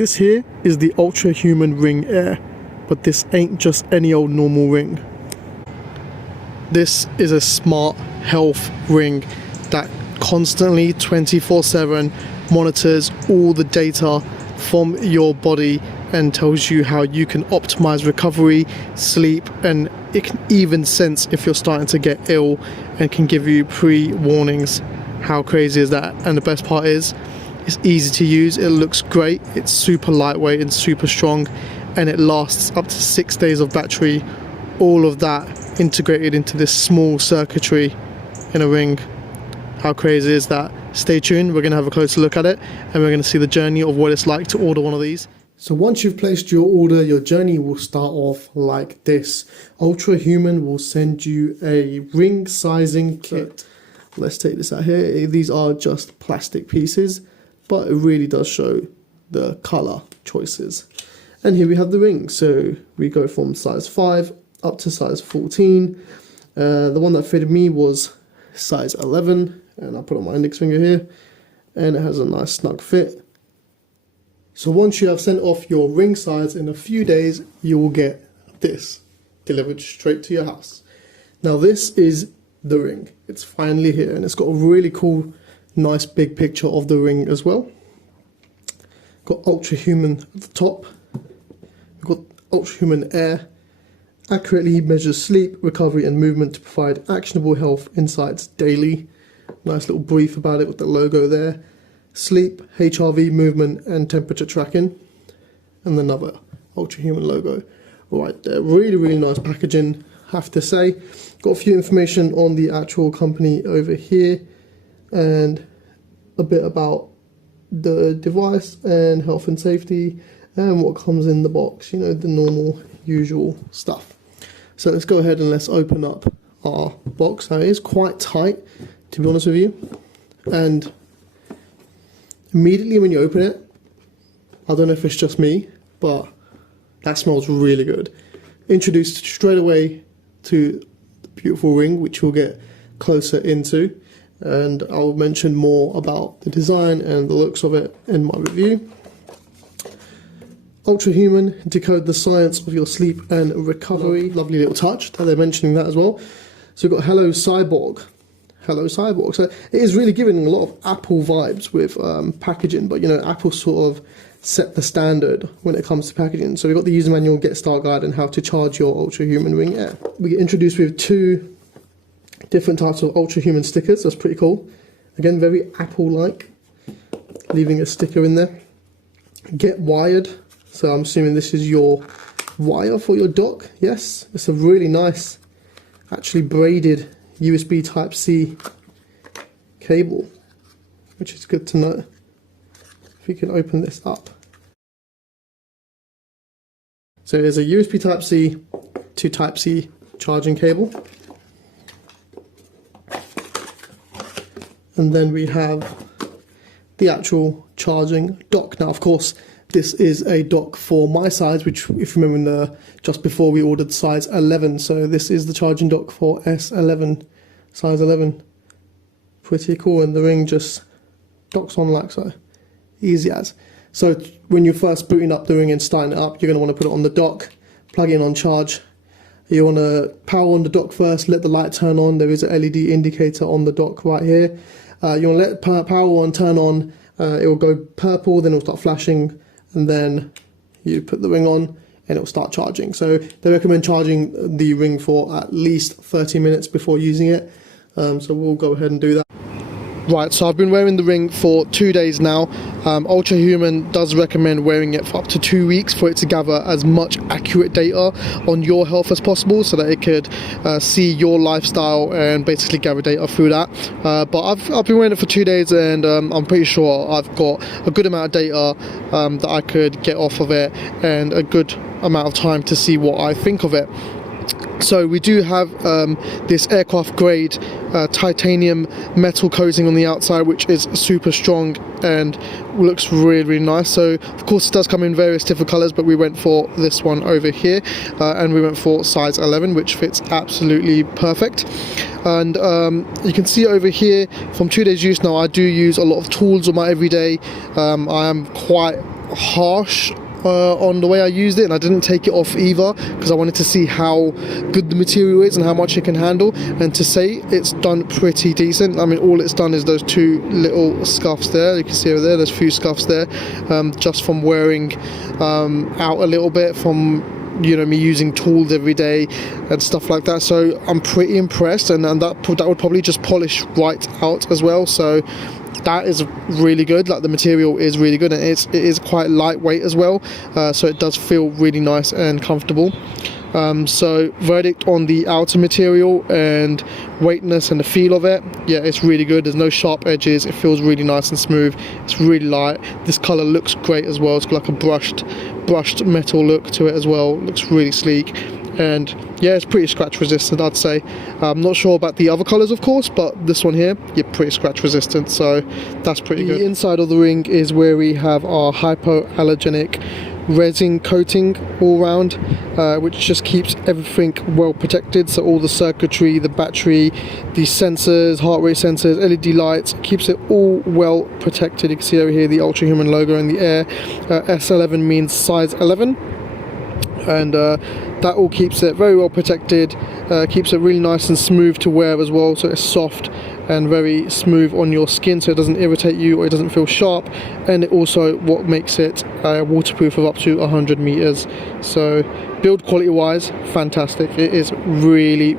This here is the Ultrahuman Ring AIR, but this ain't just any old normal ring. This is a smart health ring that constantly 24/7 monitors all the data from your body and tells you how you can optimize recovery, sleep, and it can even sense if you're starting to get ill and can give you pre-warnings. How crazy is that? And the best part is, it's easy to use, it looks great, it's super lightweight and super strong, and it lasts up to 6 days of battery. All of that integrated into this small circuitry in a ring. How crazy is that? Stay tuned, we're going to have a closer look at it, and we're going to see the journey of what it's like to order one of these. So once you've placed your order, your journey will start off like this. Ultrahuman will send you a ring sizing kit. Let's take this out here. These are just plastic pieces, but it really does show the color choices. And here we have the ring. So we go from size 5 up to size 14. The one that fitted me was size 11, and I'll put on my index finger here, and it has a nice snug fit. So once you have sent off your ring size, in a few days you will get this delivered straight to your house. Now this is the ring. It's finally here, and it's got a really cool, nice big picture of the ring as well. Got Ultrahuman at the top. We've got Ultrahuman AIR. Accurately measures sleep, recovery and movement to provide actionable health insights daily. Nice little brief about it with the logo there. Sleep, HRV, movement and temperature tracking. And another Ultrahuman logo right there. Really, really nice packaging, have to say. Got a few information on the actual company over here, and a bit about the device and health and safety and what comes in the box, you know, the normal usual stuff. So let's go ahead and let's open up our box. Now it is quite tight, to be honest with you, and immediately when you open it, I don't know if it's just me, but that smells really good. Introduced straight away to the beautiful ring, which we'll get closer into, and I'll mention more about the design and the looks of it in my review. Ultrahuman, decode the science of your sleep and recovery. Lovely little touch that they're mentioning that as well. So we've got Hello Cyborg. Hello Cyborg. So it is really giving a lot of Apple vibes with packaging, but you know, Apple sort of set the standard when it comes to packaging. So we've got the user manual, get start guide, and how to charge your Ultrahuman Ring AIR. We get introduced with 2 different types of Ultrahuman stickers. That's pretty cool. Again, very Apple-like, leaving a sticker in there. Get wired. So I'm assuming this is your wire for your dock. Yes, it's a really nice, actually braided USB Type-C cable, which is good to know. If you can open this up. So there's a USB Type-C to Type-C charging cable. And then we have the actual charging dock. Now, of course, this is a dock for my size, which, if you remember, just before we ordered size 11. So this is the charging dock for S11, size 11. Pretty cool, and the ring just docks on like so. Easy as. So when you're first booting up the ring and starting it up, you're going to want to put it on the dock, plug in on charge. You want to power on the dock first, let the light turn on. There is an LED indicator on the dock right here. You want to let power on, turn on. It will go purple, then it will start flashing, and then you put the ring on and it will start charging. So they recommend charging the ring for at least 30 minutes before using it. So we'll go ahead and do that. Right, so I've been wearing the ring for 2 days now. Ultrahuman does recommend wearing it for up to 2 weeks for it to gather as much accurate data on your health as possible, so that it could see your lifestyle and basically gather data through that. But I've been wearing it for 2 days, and I'm pretty sure I've got a good amount of data that I could get off of it, and a good amount of time to see what I think of it. So we do have this aircraft grade titanium metal coating on the outside, which is super strong and looks really, really nice. So of course it does come in various different colors, but we went for this one over here, and we went for size 11, which fits absolutely perfect. And you can see over here from 2 days use now, I do use a lot of tools on my everyday. I am quite harsh on the way I used it, and I didn't take it off either because I wanted to see how good the material is and how much it can handle, and to say it's done pretty decent. I mean, all it's done is those 2 little scuffs there, you can see over there, there's a few scuffs there, just from wearing out a little bit from, you know, me using tools every day and stuff like that. So I'm pretty impressed, and that would probably just polish right out as well. So that is really good. Like, the material is really good, and it is quite lightweight as well, so it does feel really nice and comfortable. So verdict on the outer material and weightness and the feel of it, yeah, it's really good. There's no sharp edges, it feels really nice and smooth, it's really light. This color looks great as well. It's got like a brushed metal look to it as well. It looks really sleek, and yeah, it's pretty scratch resistant, I'd say. I'm not sure about the other colors, of course, but this one here, yeah, pretty scratch resistant, so that's pretty good. The inside of the ring is where we have our hypoallergenic resin coating all round, which just keeps everything well protected. So all the circuitry, the battery, the sensors, heart rate sensors, LED lights, keeps it all well protected. You can see over here the Ultrahuman logo in the Air. S11 means size 11, and that all keeps it very well protected, keeps it really nice and smooth to wear as well, so it's soft and very smooth on your skin, so it doesn't irritate you or it doesn't feel sharp. And it also what makes it waterproof of up to 100 meters. So build quality wise, fantastic. It is really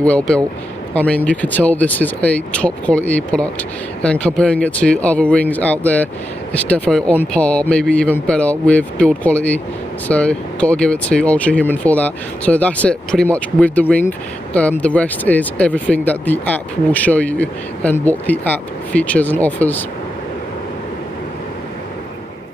well built. I mean, you could tell this is a top quality product, and comparing it to other rings out there, it's definitely on par, maybe even better with build quality. So gotta give it to Ultrahuman for that. So that's it pretty much with the ring. The rest is everything that the app will show you and what the app features and offers.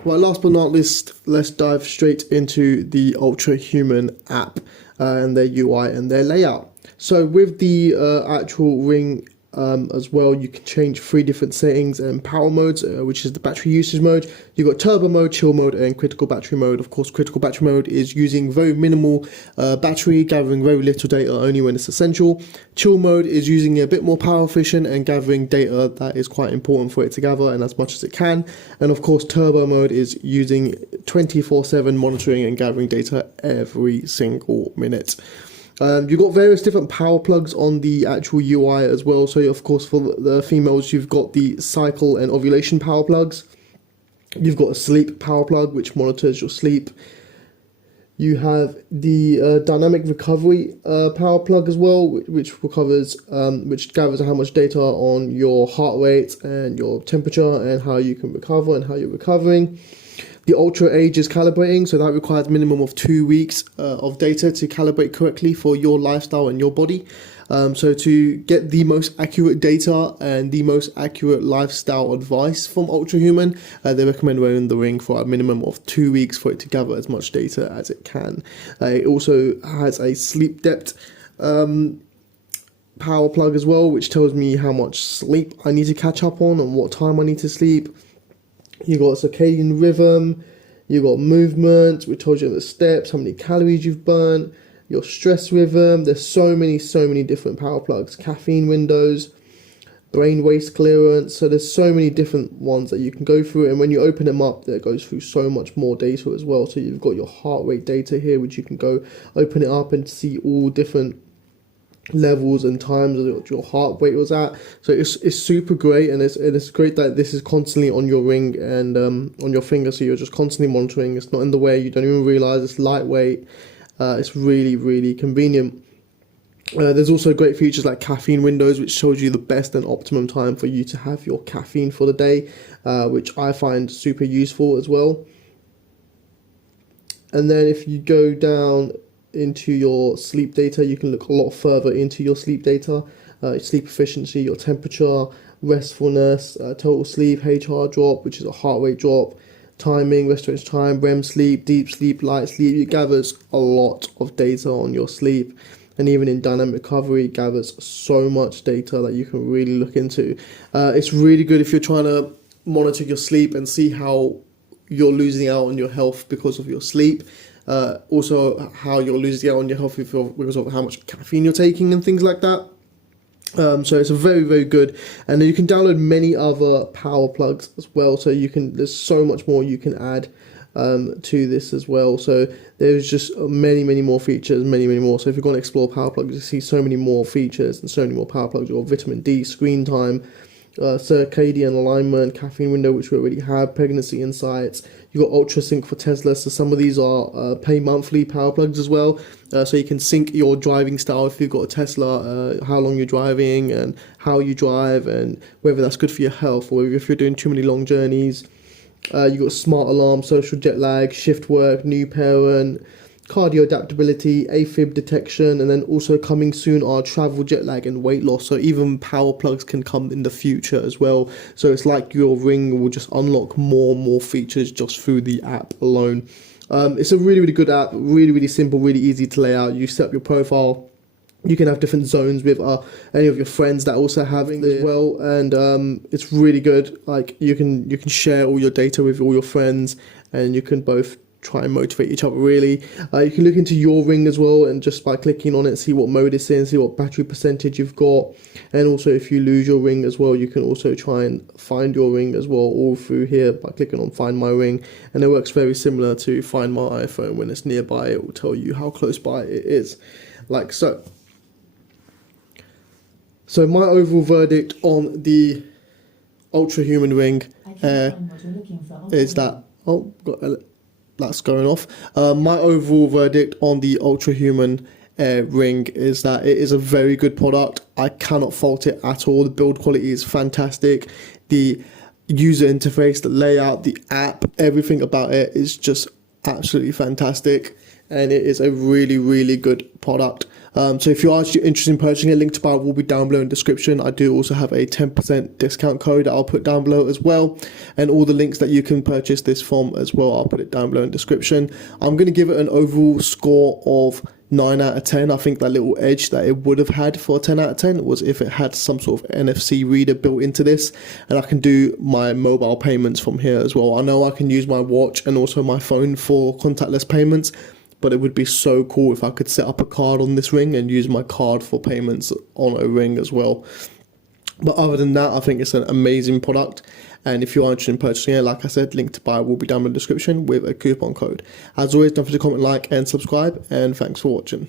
Well, last but not least, let's dive straight into the Ultrahuman app and their UI and their layout. So with the actual ring as well, you can change 3 different settings and power modes, which is the battery usage mode. You've got turbo mode, chill mode, and critical battery mode. Of course, critical battery mode is using very minimal battery, gathering very little data only when it's essential. Chill mode is using a bit more power efficient and gathering data that is quite important for it to gather and as much as it can. And of course, turbo mode is using 24/7 monitoring and gathering data every single minute. You've got various different power plugs on the actual UI as well. So of course, for the females, you've got the cycle and ovulation power plugs. You've got a sleep power plug, which monitors your sleep. You have the dynamic recovery power plug as well, which gathers how much data on your heart rate and your temperature and how you can recover and how you're recovering. The Ultra Age is calibrating, so that requires minimum of 2 weeks of data to calibrate correctly for your lifestyle and your body. So to get the most accurate data and the most accurate lifestyle advice from Ultrahuman, they recommend wearing the ring for a minimum of 2 weeks for it to gather as much data as it can. It also has a sleep depth power plug as well, which tells me how much sleep I need to catch up on and what time I need to sleep. You got circadian rhythm, you got movement, which tells you the steps, how many calories you've burnt, your stress rhythm. There's so many different power plugs. Caffeine windows, brain waste clearance. So there's so many different ones that you can go through, and when you open them up, it goes through so much more data as well. So you've got your heart rate data here, which you can go open it up and see all different levels and times that your heart rate was at. So it's super great, and it's great that this is constantly on your ring and on your finger, so you're just constantly monitoring. It's not in the way, you don't even realize. It's lightweight. It's really convenient. There's also great features like caffeine windows, which shows you the best and optimum time for you to have your caffeine for the day, which I find super useful as well. And then if you go down into your sleep data, you can look a lot further into your sleep data, sleep efficiency, your temperature, restfulness, total sleep, HR drop, which is a heart rate drop, timing, restoration time, REM sleep, deep sleep, light sleep. It gathers a lot of data on your sleep, and even in dynamic recovery, it gathers so much data that you can really look into. It's really good if you're trying to monitor your sleep and see how you're losing out on your health because of your sleep. Also how you're losing out on your health because of how much caffeine you're taking and things like that. So it's a very good, and you can download many other power plugs as well. So there's so much more you can add to this as well. So there's just many more features, many more. So if you're going to explore power plugs, you see so many more features and so many more power plugs. You've got vitamin D, screen time, circadian alignment, caffeine window, which we already have, pregnancy insights. You've got ultra sync for Tesla, so some of these are pay monthly power plugs as well, so you can sync your driving style if you've got a Tesla, how long you're driving and how you drive, and whether that's good for your health or if you're doing too many long journeys. You've got smart alarm, social jet lag, shift work, new parent, cardio adaptability, AFib detection, and then also coming soon are travel, jet lag, and weight loss. So even power plugs can come in the future as well. So it's like your ring will just unlock more features just through the app alone. It's a really good app, really simple, really easy to lay out. You set up your profile. You can have different zones with any of your friends that also having as well, and it's really good. Like you can share all your data with all your friends, and you can both try and motivate each other really. You can look into your ring as well, and just by clicking on it, see what mode it's in, see what battery percentage you've got, and also if you lose your ring as well, you can also try and find your ring as well, all through here by clicking on Find My Ring. And it works very similar to Find My iPhone. When it's nearby, it will tell you how close by it is, like so. So my overall verdict on the Ultrahuman Ring AIR is that that's going off. My overall verdict on the Ultrahuman AIR Ring is that it is a very good product. I cannot fault it at all. The build quality is fantastic. The user interface, the layout, the app, everything about it is just absolutely fantastic, and it is a really good product. So if you are actually interested in purchasing it, link to buy will be down below in the description. I do also have a 10% discount code that I'll put down below as well, and all the links that you can purchase this from as well, I'll put it down below in the description. I'm going to give it an overall score of 9 out of 10. I think that little edge that it would have had for a 10 out of 10 was if it had some sort of NFC reader built into this, and I can do my mobile payments from here as well. I know I can use my watch and also my phone for contactless payments, but it would be so cool if I could set up a card on this ring and use my card for payments on a ring as well. But other than that, I think it's an amazing product, and if you are interested in purchasing it, like I said, link to buy will be down in the description with a coupon code. As always, don't forget to comment, like and subscribe, and thanks for watching.